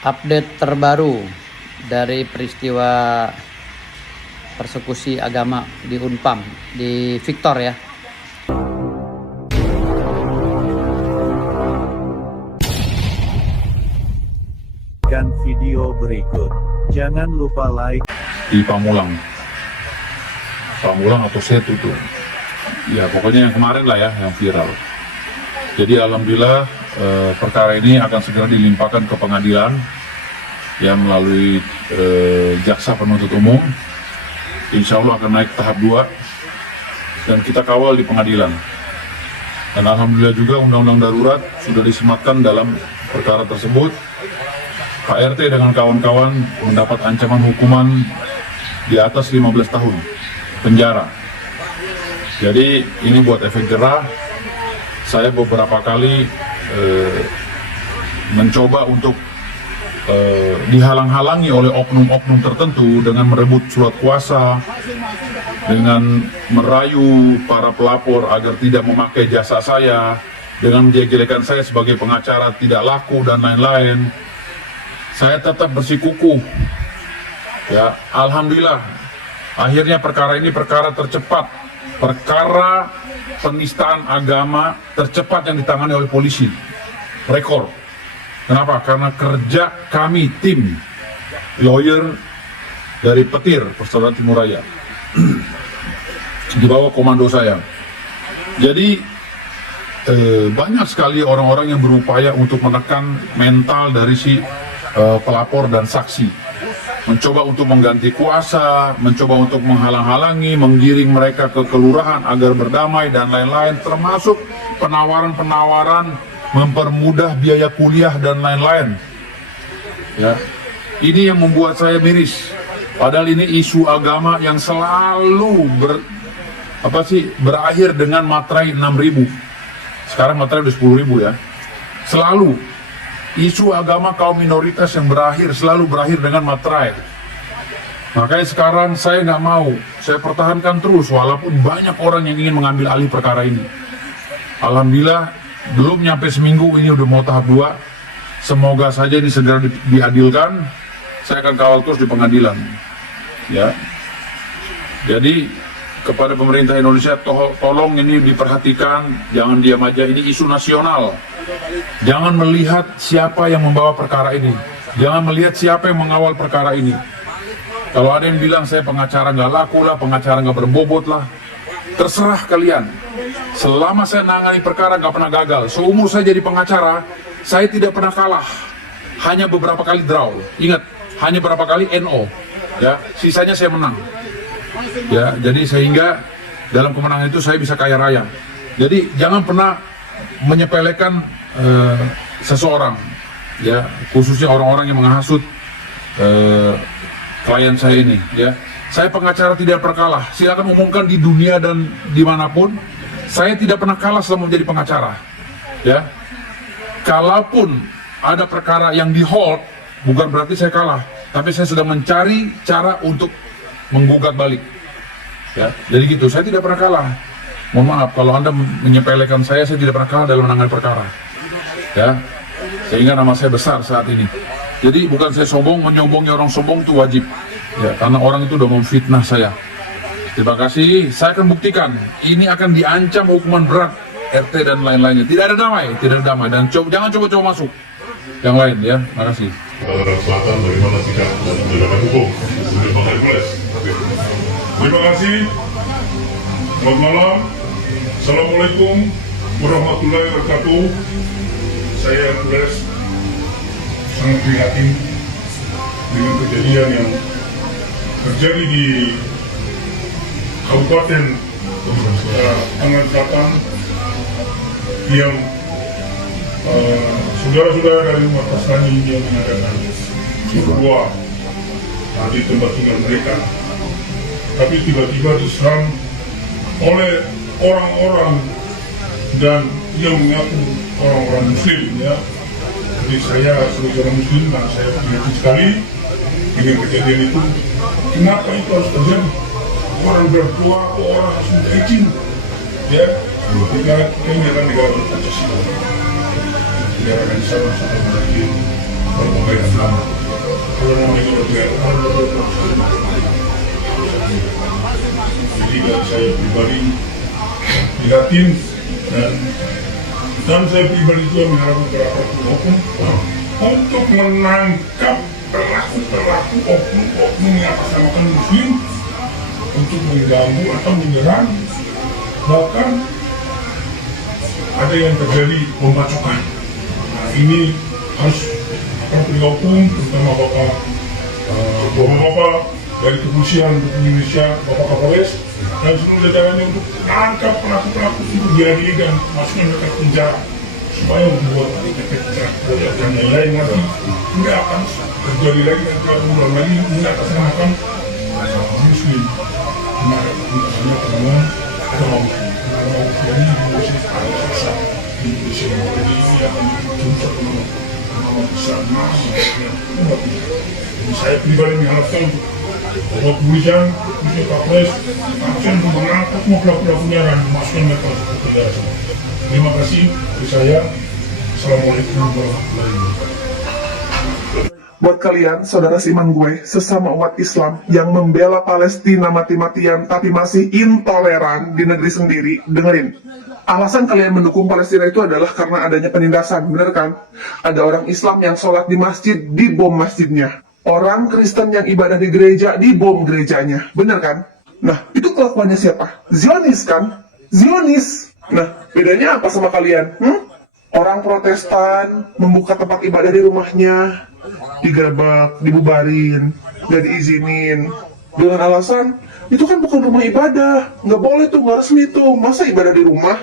Update terbaru dari peristiwa persekusi agama di Unpam di Victor ya. Dan video berikut. Jangan lupa like di Pamulang atau Setu tuh. Ya pokoknya yang kemarin lah ya, yang viral. Jadi alhamdulillah perkara ini akan segera dilimpahkan ke pengadilan ya melalui jaksa penuntut umum. Insya Allah akan naik tahap 2 dan kita kawal di pengadilan. Dan alhamdulillah juga undang-undang darurat sudah disematkan dalam perkara tersebut. Pak RT dengan kawan-kawan mendapat ancaman hukuman di atas 15 tahun penjara. Jadi ini buat efek jerah. Saya beberapa kali mencoba untuk dihalang-halangi oleh oknum-oknum tertentu dengan merebut surat kuasa, dengan merayu para pelapor agar tidak memakai jasa saya, dengan menjelekan saya sebagai pengacara tidak laku dan lain-lain. Saya tetap bersikukuh. Ya, alhamdulillah. Akhirnya perkara ini perkara tercepat, perkara penistaan agama tercepat yang ditangani oleh polisi. Rekor. Kenapa? Karena kerja kami tim lawyer dari Petir, Persaudaraan Timur Raya, di bawah komando saya. Jadi banyak sekali orang-orang yang berupaya untuk menekan mental dari si pelapor dan saksi, mencoba untuk mengganti kuasa, mencoba untuk menghalang-halangi, menggiring mereka ke kelurahan agar berdamai dan lain-lain, termasuk penawaran-penawaran mempermudah biaya kuliah dan lain-lain. Ya, ini yang membuat saya miris. Padahal ini isu agama yang selalu berakhir dengan materai 6.000. Sekarang materai udah 10.000 ya. Selalu isu agama kaum minoritas yang selalu berakhir dengan materai. Makanya sekarang saya nggak mau, saya pertahankan terus walaupun banyak orang yang ingin mengambil alih perkara ini. Alhamdulillah belum nyampe seminggu ini udah mau tahap 2. Semoga saja ini segera diadilkan. Saya akan kawal terus di pengadilan. Ya. Jadi kepada pemerintah Indonesia tolong ini diperhatikan, jangan diam aja, ini isu nasional. Jangan melihat siapa yang membawa perkara ini, jangan melihat siapa yang mengawal perkara ini. Kalau ada yang bilang saya pengacara nggak laku lah, pengacara nggak berbobot lah, terserah kalian. Selama saya nangani perkara nggak pernah gagal. Seumur saya jadi pengacara, saya tidak pernah kalah. Hanya beberapa kali draw. Ingat, hanya beberapa kali NO. Ya, sisanya saya menang. Ya, jadi sehingga dalam kemenangan itu saya bisa kaya raya. Jadi jangan pernah menyepelekan seseorang, ya, khususnya orang-orang yang menghasut klien saya ini. Ya, saya pengacara tidak pernah kalah. Silakan umumkan di dunia dan dimanapun, saya tidak pernah kalah selama menjadi pengacara. Ya, kalaupun ada perkara yang di hold, bukan berarti saya kalah, tapi saya sedang mencari cara untuk menggugat balik. Ya, jadi gitu, saya tidak pernah kalah. Mohon maaf kalau Anda menyepelekan saya tidak pernah kalah dalam menangani perkara. Ya, sehingga nama saya besar saat ini. Jadi bukan saya sombong, menyombongi orang sombong itu wajib. Ya, karena orang itu udah memfitnah saya. Terima kasih, saya akan buktikan. Ini akan diancam hukuman berat, RT dan lain-lainnya. Tidak ada damai, dan jangan coba-coba masuk. Yang lain ya, terima kasih. Kalimantan Selatan bagaimana sikap dan penegakan hukum untuk Bang Hercules. Terima kasih. Selamat malam. Assalamualaikum warahmatullahi wabarakatuh. Saya Hercules sangat prihatin dengan kejadian yang terjadi di Kabupaten Tangerang Selatan yang saudara-saudara dari umat Nasrani yang mengadakan doa di tempat tinggal mereka, tapi tiba-tiba diserang oleh orang-orang dan yang mengaku orang-orang Muslim. Ya, jadi saya sebagai orang Muslim dan saya prihatin sekali dengan kejadian itu. Kenapa itu harus terjadi? Orang berdoa atau orang harus minta izin? Ya, negara Pancasila. Negara yang sama-sama berarti kalau pemerintah agama. Kalau namanya negara, jadi dari saya pribadi prihatin dan saya pribadi juga mengharapkan beberapa hukum untuk menangkap pelaku-pelaku oknum yang atasnamakan muslim untuk mengganggu atau menyerang, bahkan ada yang terjadi pembacokan. Nah, ini harus penegak hukum, terutama bapak-bapak dari kepolisian Indonesia, Bapak Kapolres dan seluruh jajarannya untuk tangkap pelaku-pelaku itu diadili dan masukkan mereka ke penjara supaya membuat efek jerak dan lain-lain nanti tidak akan terjadi lagi dan tidak berulang lagi mengatasnamakan muslim. Nah, ini teman-teman agama muslim ini Indonesia paling susah di Indonesia. Jadi ini akan contoh teman-teman agama besar umat ini. Jadi saya pribadi mengharapkan bahwa kepolisian, Kapolres akan mengangkat semua pelaku-pelakunya dan memasukkan mereka ke penjara. Terima kasih dari saya. Assalamualaikum warahmatullahi wabarakatuh. Buat kalian, saudara seiman gue, sesama umat Islam yang membela Palestina mati-matian tapi masih intoleran di negeri sendiri, dengerin. Alasan kalian mendukung Palestina itu adalah karena adanya penindasan, bener kan? Ada orang Islam yang sholat di masjid, dibom masjidnya. Orang Kristen yang ibadah di gereja, dibom gerejanya, bener kan? Nah, itu kelakuannya siapa? Zionis kan? Zionis. Nah, bedanya apa sama kalian? Orang Protestan membuka tempat ibadah di rumahnya, digerebek, dibubarin, gak diizinin, dengan alasan itu kan bukan rumah ibadah, nggak boleh tuh, nggak resmi tuh, masa ibadah di rumah?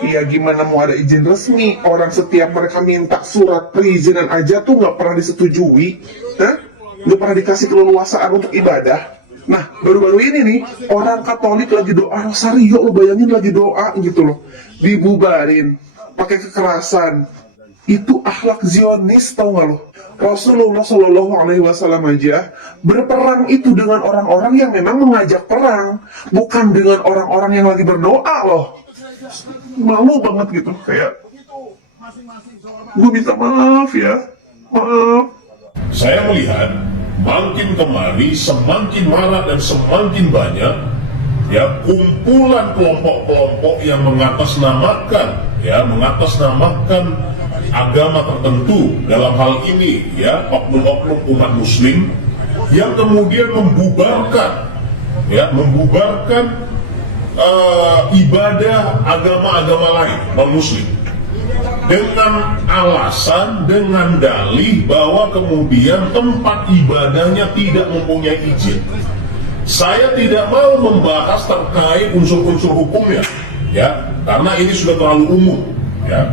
Iya, gimana mau ada izin resmi? Orang setiap mereka minta surat perizinan aja tuh nggak pernah disetujui, nggak pernah dikasih keleluasaan untuk ibadah. Nah, baru-baru ini nih, orang Katolik lagi doa rosario, lo bayangin lagi doa gitu loh, dibubarin, pakai kekerasan. Itu akhlak Zionis, tau gak lo? Rasulullah Shallallahu Alaihi Wasallam aja berperang itu dengan orang-orang yang memang mengajak perang, bukan dengan orang-orang yang lagi berdoa loh. Malu banget gitu, kayak gue minta maaf ya, maaf. Saya melihat makin kemari semakin marak dan semakin banyak ya kumpulan kelompok-kelompok yang mengatasnamakan agama tertentu, dalam hal ini ya oknum-oknum umat muslim yang kemudian membubarkan ibadah agama-agama lain non-muslim dengan alasan, dengan dalih bahwa kemudian tempat ibadahnya tidak mempunyai izin. Saya tidak mau membahas terkait unsur-unsur hukumnya ya, karena ini sudah terlalu umum ya.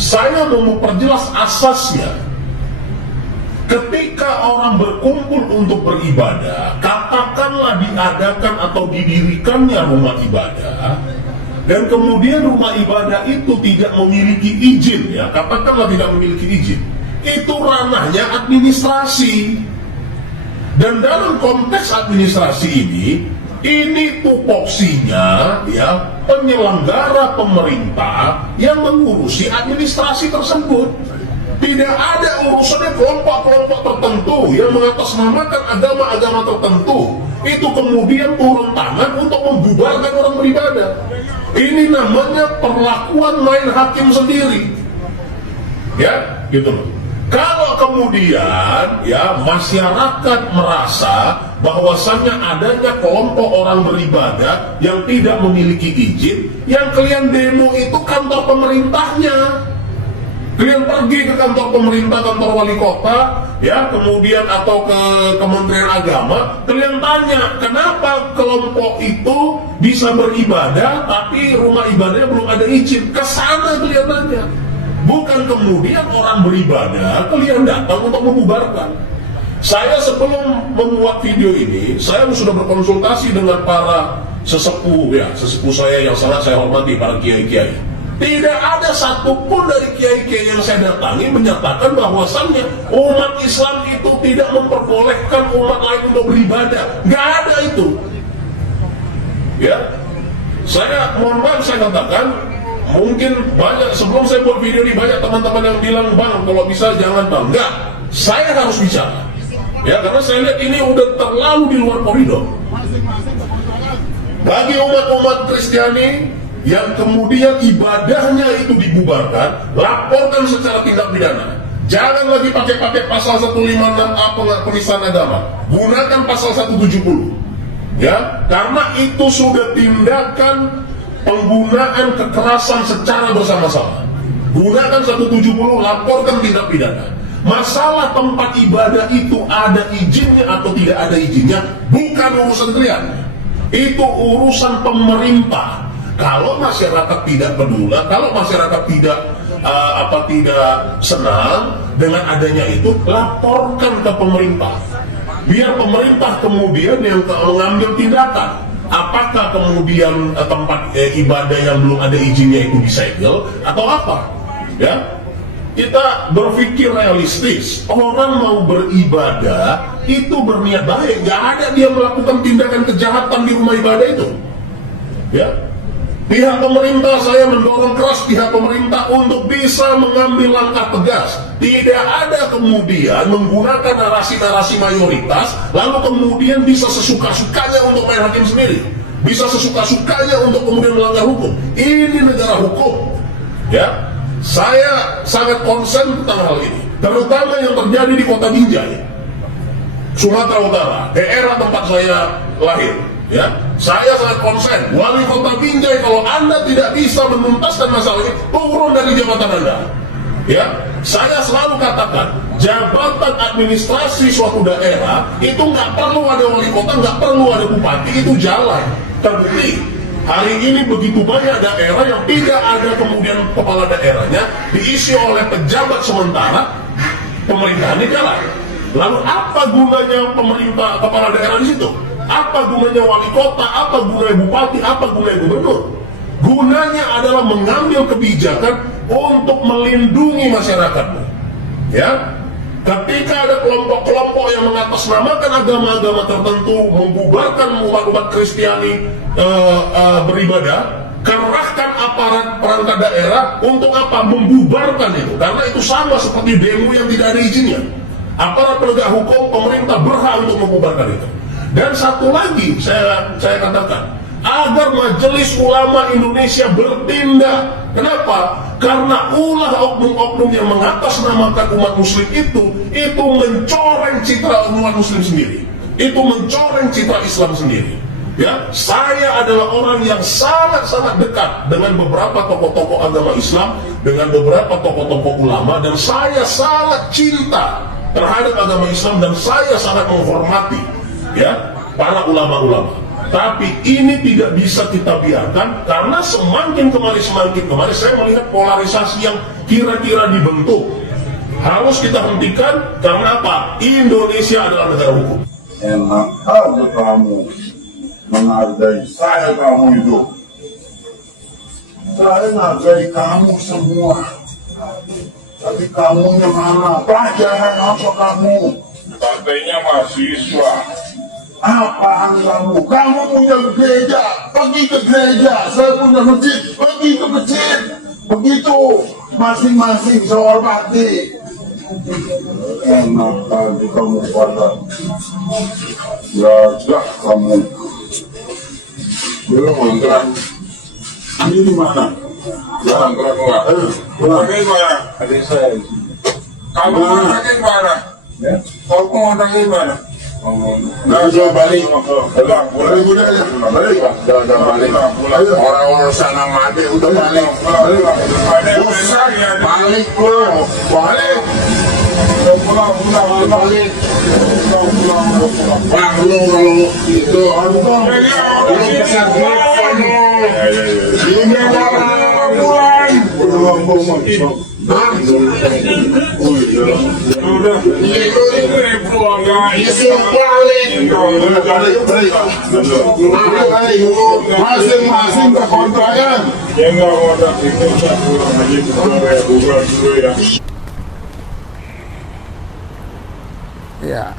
Saya mau memperjelas asasnya. Ketika orang berkumpul untuk beribadah, katakanlah diadakan atau didirikannya rumah ibadah, dan kemudian rumah ibadah itu tidak memiliki izin, ya, katakanlah tidak memiliki izin, itu ranahnya administrasi. Dan dalam konteks administrasi ini tupoksinya ya penyelenggara pemerintah yang mengurusi administrasi tersebut. Tidak ada urusannya kelompok-kelompok tertentu yang mengatasnamakan agama-agama tertentu itu kemudian turun tangan untuk membubarkan orang beribadah. Ini namanya perlakuan main hakim sendiri. Ya, gitu loh. Kalau kemudian ya masyarakat merasa bahwasannya adanya kelompok orang beribadah yang tidak memiliki izin, yang kalian demo itu kantor pemerintahnya. Kalian pergi ke kantor pemerintah, kantor wali kota, ya kemudian atau ke Kementerian Agama, kalian tanya kenapa kelompok itu bisa beribadah tapi rumah ibadahnya belum ada izin. Kesana kalian tanya. Bukan kemudian orang beribadah, kalian datang untuk membubarkan. Saya sebelum membuat video ini, saya sudah berkonsultasi dengan para sesepuh, ya, sesepuh saya yang sangat saya hormati, para kiai-kiai. Tidak ada satupun dari kiai-kiai yang saya datangi menyatakan bahwasannya umat Islam itu tidak memperbolehkan umat lain untuk beribadah. Nggak ada itu. Ya, saya mohon maaf saya katakan, mungkin banyak, sebelum saya buat video ini banyak teman-teman yang bilang, bang kalau bisa jangan bang. Enggak, saya harus bicara ya, karena saya lihat ini udah terlalu di luar koridor. Bagi umat-umat Kristiani yang kemudian ibadahnya itu dibubarkan, laporkan secara tindak pidana. Jangan lagi pakai pasal 156A penistaan agama, gunakan pasal 170 ya, karena itu sudah tindakan penggunaan kekerasan secara bersama-sama. Gunakan 170, laporkan tindak pidana. Masalah tempat ibadah itu ada izinnya atau tidak ada izinnya bukan urusan kalian, itu urusan pemerintah. Kalau masyarakat tidak peduli, kalau masyarakat tidak tidak senang dengan adanya itu, laporkan ke pemerintah. Biar pemerintah kemudian yang mengambil tindakan. Apakah kemudian tempat ibadah yang belum ada izinnya itu disegel atau apa? Ya, kita berpikir realistis. Orang mau beribadah itu berniat baik, nggak ada dia melakukan tindakan kejahatan di rumah ibadah itu. Ya, pihak pemerintah, saya mendorong keras pihak pemerintah untuk bisa mengambil langkah tegas. Tidak ada kemudian menggunakan narasi-narasi mayoritas, lalu kemudian bisa sesuka-sukanya untuk main hakim sendiri, bisa sesuka-sukanya untuk kemudian melanggar hukum. Ini negara hukum. Ya, saya sangat konsen tentang hal ini, terutama yang terjadi di Kota Binjai, Sumatera Utara, daerah tempat saya lahir. Ya, saya sangat konsen. Wali Kota Binjai, kalau Anda tidak bisa menuntaskan masalah ini, turun dari jabatan Anda. Ya, saya selalu katakan, jabatan administrasi suatu daerah itu nggak perlu ada wali kota, nggak perlu ada bupati, itu jalan. Terbukti. Hari ini begitu banyak daerah yang tidak ada kemudian kepala daerahnya, diisi oleh pejabat sementara, pemerintahannya jalan. Lalu apa gunanya pemerintah kepala daerah di situ? Apa gunanya wali kota, apa gunanya bupati, apa gunanya gubernur? Gunanya adalah mengambil kebijakan untuk melindungi masyarakatnya. Ya, ketika ada kelompok-kelompok yang mengatasnamakan agama-agama tertentu, membubarkan umat-umat Kristiani beribadah, kerahkan aparat perangkat daerah untuk apa? Membubarkan itu, karena itu sama seperti demo yang tidak ada izinnya. Aparat penegak hukum, pemerintah berhak untuk membubarkan itu. Dan satu lagi saya katakan, agar Majelis Ulama Indonesia bertindak. Kenapa? Karena ulah oknum-oknum yang mengatasnamakan umat muslim itu mencoreng citra umat muslim sendiri, itu mencoreng citra Islam sendiri. Ya, saya adalah orang yang sangat-sangat dekat dengan beberapa tokoh-tokoh agama Islam, dengan beberapa tokoh-tokoh ulama, dan saya sangat cinta terhadap agama Islam dan saya sangat menghormati ya para ulama-ulama. Tapi ini tidak bisa kita biarkan, karena semakin kemari saya melihat polarisasi yang kira-kira dibentuk. Harus kita hentikan, karena apa? Indonesia adalah negara hukum. Enak aja kamu menghargai saya, kamu itu. Saya menghargai kamu semua. Tapi kamu yang mana? Pelajaran apa kamu? Partainya mahasiswa. Apaan kamu? Kamu punya gereja, pergi ke gereja. Saya punya masjid, pergi ke masjid. Begitu, masing-masing sehormati. Enak aja kamu pada gagah kamu. Belum kontrak. Ini di mana? Jalan kontrak enggak? Kontraknya mana? Ada saya. Kamu kontraknya mana? Ya. Kamu kontraknya mana? Nah, coba balik. Balik udah aja. Balik. Jangan balik. Orang-orang sana mati udah balik. Buset. Balik bro. Balik. Pulang. Balik. Bang, lu itu. Lu bisa kamu. Ini orang pulang. Masing-masing ke kontrakan. Ya.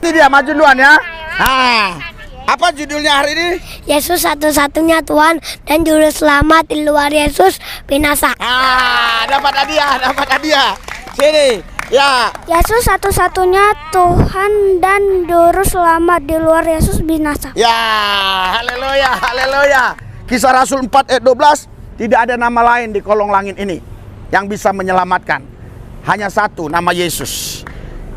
Ini dia maju duluan ya. Nah, apa judulnya hari ini? Yesus satu-satunya Tuhan dan juru selamat, di luar Yesus binasa. Dapat hadiah. Sini, ya. Yesus satu-satunya Tuhan dan juru selamat, di luar Yesus binasa. Ya, haleluya. Kisah Rasul 4 ayat 12, tidak ada nama lain di kolong langit ini yang bisa menyelamatkan. Hanya satu, nama Yesus.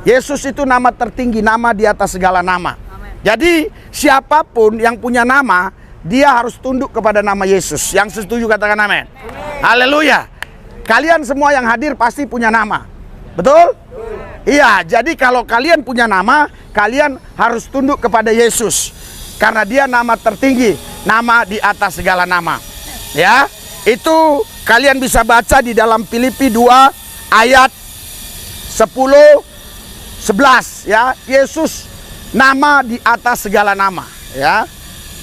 Yesus itu nama tertinggi, nama di atas segala nama. Jadi siapapun yang punya nama, dia harus tunduk kepada nama Yesus. Yang setuju katakan amin. Haleluya. Kalian semua yang hadir pasti punya nama. Betul? Iya, jadi kalau kalian punya nama, kalian harus tunduk kepada Yesus. Karena dia nama tertinggi, nama di atas segala nama. Ya, itu kalian bisa baca di dalam Filipi 2 ayat 10 11 ya. Yesus nama di atas segala nama ya.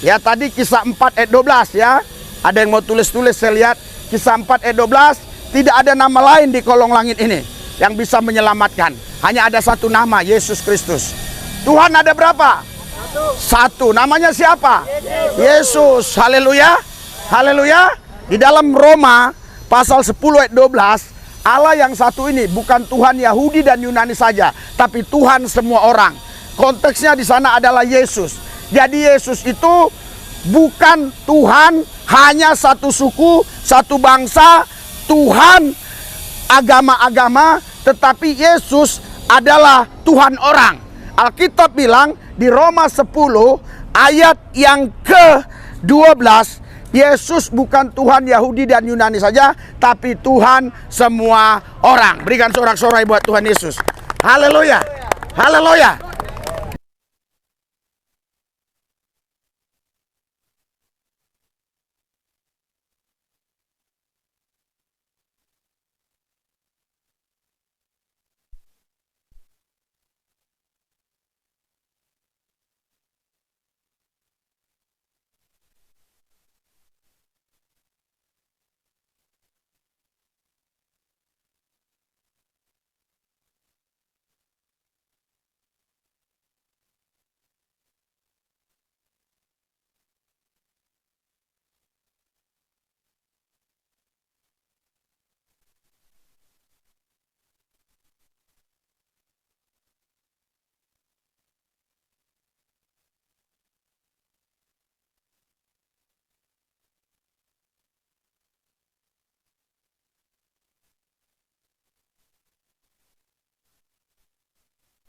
Ya, tadi kisah 4 ayat 12 ya. Ada yang mau tulis-tulis, saya lihat kisah 4 ayat 12, tidak ada nama lain di kolong langit ini yang bisa menyelamatkan. Hanya ada satu nama, Yesus Kristus. Tuhan ada berapa? Satu. Namanya siapa? Yesus. Haleluya. Di dalam Roma pasal 10 ayat 12, Allah yang satu ini bukan Tuhan Yahudi dan Yunani saja, tapi Tuhan semua orang. Konteksnya di sana adalah Yesus. Jadi Yesus itu bukan Tuhan hanya satu suku, satu bangsa, Tuhan agama-agama, tetapi Yesus adalah Tuhan orang. Alkitab bilang di Roma 10 ayat yang ke-12, Yesus bukan Tuhan Yahudi dan Yunani saja, tapi Tuhan semua orang. Berikan sorak-sorai buat Tuhan Yesus. Haleluya.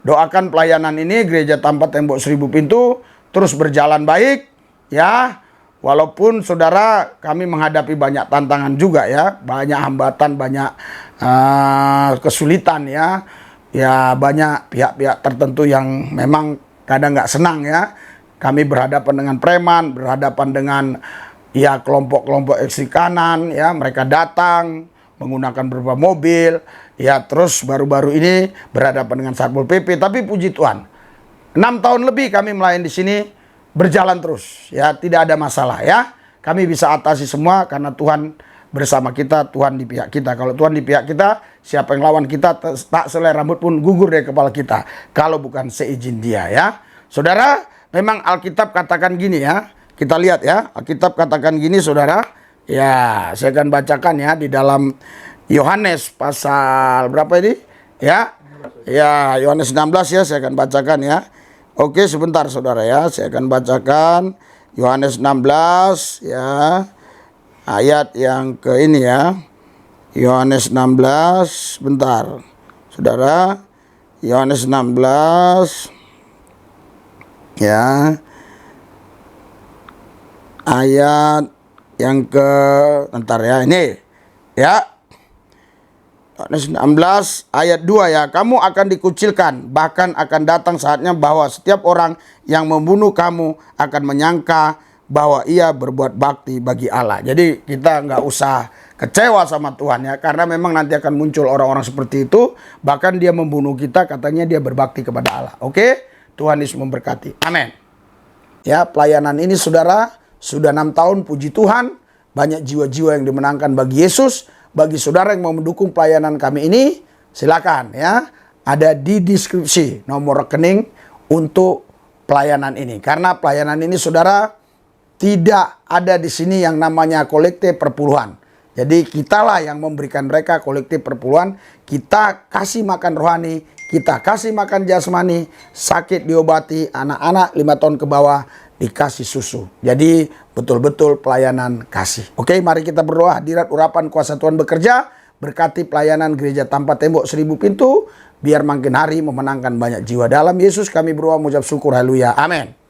Doakan pelayanan ini, gereja tanpa tembok 1000 pintu, terus berjalan baik ya. Walaupun saudara, kami menghadapi banyak tantangan juga ya, banyak hambatan, banyak kesulitan ya. Ya, banyak pihak-pihak tertentu yang memang kadang nggak senang ya. Kami berhadapan dengan preman, berhadapan dengan ya kelompok-kelompok ekstrem kanan ya. Mereka datang menggunakan beberapa mobil ya, terus baru-baru ini berhadapan dengan Satpol PP. Tapi puji Tuhan, 6 tahun lebih kami melayani di sini, berjalan terus ya, tidak ada masalah ya. Kami bisa atasi semua karena Tuhan bersama kita, Tuhan di pihak kita. Kalau Tuhan di pihak kita, siapa yang lawan kita, tak selai rambut pun gugur dari kepala kita, kalau bukan seizin Dia ya. Saudara, memang Alkitab katakan gini ya, kita lihat ya, Alkitab katakan gini saudara. Ya, saya akan bacakan ya di dalam Yohanes pasal berapa ini? Ya. Ya, Yohanes 16 ya, saya akan bacakan ya. Oke, sebentar saudara ya, saya akan bacakan Yohanes 16 ya. Ayat yang ke ini ya. Yohanes 16, bentar. Saudara, Yohanes 16 ya. Ayat yang ke, bentar ya, ini ya, Yohanes 16 ayat 2 ya. Kamu akan dikucilkan, bahkan akan datang saatnya bahwa setiap orang yang membunuh kamu akan menyangka bahwa ia berbuat bakti bagi Allah. Jadi kita nggak usah kecewa sama Tuhan ya, karena memang nanti akan muncul orang-orang seperti itu, bahkan dia membunuh kita, katanya dia berbakti kepada Allah. Oke, Tuhan Yesus memberkati. Amin. Ya, pelayanan ini saudara sudah 6 tahun, puji Tuhan, banyak jiwa-jiwa yang dimenangkan bagi Yesus. Bagi saudara yang mau mendukung pelayanan kami ini, silakan ya. Ada di deskripsi nomor rekening untuk pelayanan ini. Karena pelayanan ini saudara tidak ada di sini yang namanya kolektif perpuluhan. Jadi kitalah yang memberikan mereka kolektif perpuluhan. Kita kasih makan rohani, kita kasih makan jasmani, sakit diobati, anak-anak 5 tahun ke bawah dikasih susu. Jadi betul-betul pelayanan kasih. Oke, mari kita berdoa. Hadirat urapan kuasa Tuhan bekerja, berkati pelayanan gereja tanpa tembok 1000 pintu, biar makin hari memenangkan banyak jiwa. Dalam Yesus kami berdoa, mengucap syukur, haleluya, amin.